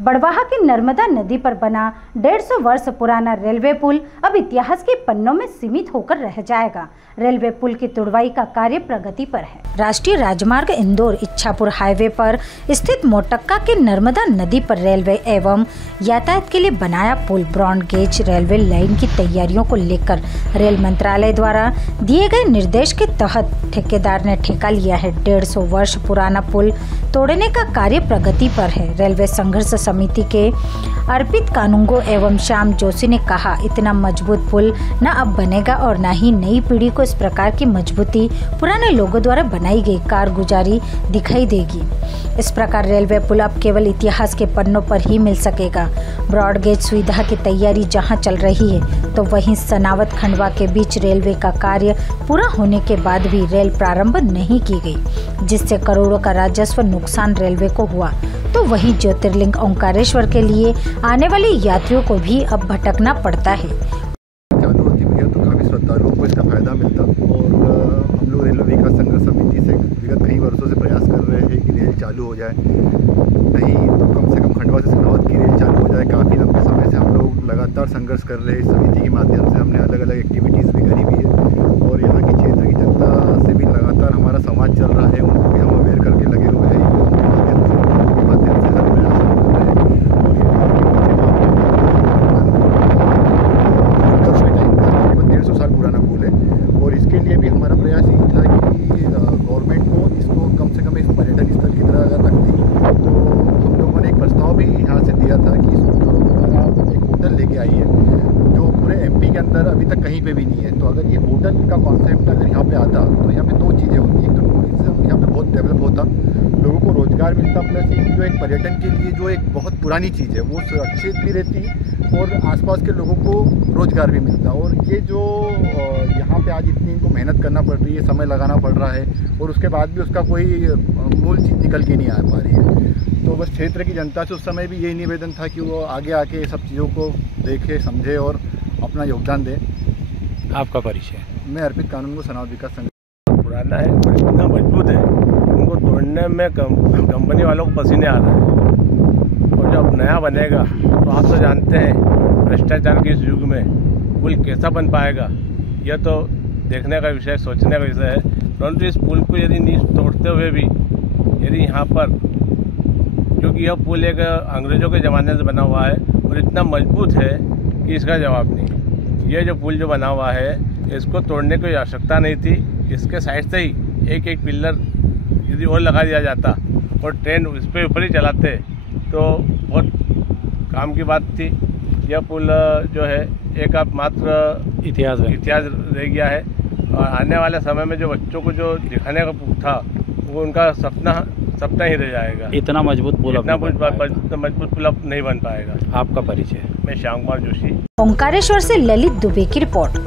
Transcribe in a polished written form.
बड़वाहा की नर्मदा नदी पर बना 150 वर्ष पुराना रेलवे पुल अब इतिहास के पन्नों में सीमित होकर रह जाएगा। रेलवे पुल की तुड़वाई का कार्य प्रगति पर है। राष्ट्रीय राजमार्ग इंदौर इच्छापुर हाईवे पर स्थित मोटक्का के नर्मदा नदी पर रेलवे एवं यातायात के लिए बनाया पुल ब्रॉड गेज रेलवे लाइन की तैयारियों को लेकर रेल मंत्रालय द्वारा दिए गए निर्देश के तहत ठेकेदार ने ठेका लिया है। 150 वर्ष पुराना पुल तोड़ने का कार्य प्रगति पर है। रेलवे संघर्ष समिति के अर्पित कानूंगो एवं श्याम जोशी ने कहा, इतना मजबूत पुल न अब बनेगा और न ही नई पीढ़ी को इस प्रकार की मजबूती पुराने लोगों द्वारा बनाई गई कारगुजारी दिखाई देगी। इस प्रकार रेलवे पुल अब केवल इतिहास के पन्नों पर ही मिल सकेगा। ब्रॉड गेज सुविधा की तैयारी जहां चल रही है तो वहीं सनावत खंडवा के बीच रेलवे का कार्य पूरा होने के बाद भी रेल प्रारंभ नहीं की गई, जिससे करोड़ों का राजस्व नुकसान रेलवे को हुआ। तो वहीं ज्योतिर्लिंग ओंकारेश्वर के लिए आने वाले यात्रियों को भी अब भटकना पड़ता है। चालू होती भैया तो काफ़ी श्रद्धालुओं को इसका फायदा मिलता और हम लोग रेलवे विकास संघर्ष समिति से विगत कई वर्षों से प्रयास कर रहे हैं कि रेल चालू हो जाए, नहीं तो कम से कम खंडवा से सनावत की रेल चालू हो जाए। काफ़ी लंबे समय से हम लोग लगातार संघर्ष कर रहे हैं। इस समिति के माध्यम से हमने अलग अलग एक्टिविटीज़ भी करी हुई है और यहाँ की क्षेत्र की जनता से भी लगातार हमारा संवाद चल रहा है। उनको भी हम अवेयर करके लगे हुए हैं। इसके लिए भी हमारा प्रयास यही था कि गवर्नमेंट को इसको कम से कम इस पर्यटन स्थल की तरह अगर रखती तो हम लोगों ने एक प्रस्ताव भी यहाँ से दिया था कि इसको एक होटल लेके आई है जो पूरे एमपी के अंदर अभी तक कहीं पे भी नहीं है। तो अगर ये होटल का कॉन्सेप्ट अगर यहाँ पे आता तो यहाँ पे दो चीज़ें होती। एक तो टूरिज्म यहाँ पे बहुत डेवलप होता, लोगों को रोजगार मिलता, प्लस जो एक पर्यटन के लिए जो एक बहुत पुरानी चीज़ है वो सुरक्षित भी रहती और आसपास के लोगों को रोजगार भी मिलता। और ये जो यहाँ पे आज इतनी इनको मेहनत करना पड़ रही है, समय लगाना पड़ रहा है और उसके बाद भी उसका कोई मूल चीज़ निकल के नहीं आ पा रही है। तो बस क्षेत्र की जनता से उस समय भी यही निवेदन था कि वो आगे आके सब चीज़ों को देखे, समझे और अपना योगदान दे। आपका परिचय? मैं अर्पित कानूंगो सनावत विकास संघ। पुराना है, इतना मजबूत है, उनको तोड़ने में कंपनी वालों को पसीने आ रहे हैं। और जब नया बनेगा तो आप तो जानते हैं भ्रष्टाचार के इस युग में पुल कैसा बन पाएगा, यह तो देखने का विषय, सोचने का विषय है। परंतु इस पुल को यदि नींव तोड़ते हुए भी यदि यहाँ पर, क्योंकि यह पुल एक अंग्रेज़ों के ज़माने से बना हुआ है और इतना मजबूत है कि इसका जवाब नहीं। ये जो पुल जो बना हुआ है इसको तोड़ने की आवश्यकता नहीं थी। इसके साइड से ही एक एक पिलर यदि और लगा दिया जाता और ट्रेन उस पर ऊपर ही चलाते तो बहुत काम की बात थी। यह पुल जो है एक अब मात्र इतिहास रह गया है और आने वाले समय में जो बच्चों को जो दिखाने का था वो उनका सपना ही रह जाएगा। इतना मजबूत पुल अब नहीं बन पाएगा। आपका परिचय? मैं श्याम जोशी, ओंकारेश्वर से ललित दुबे की रिपोर्ट।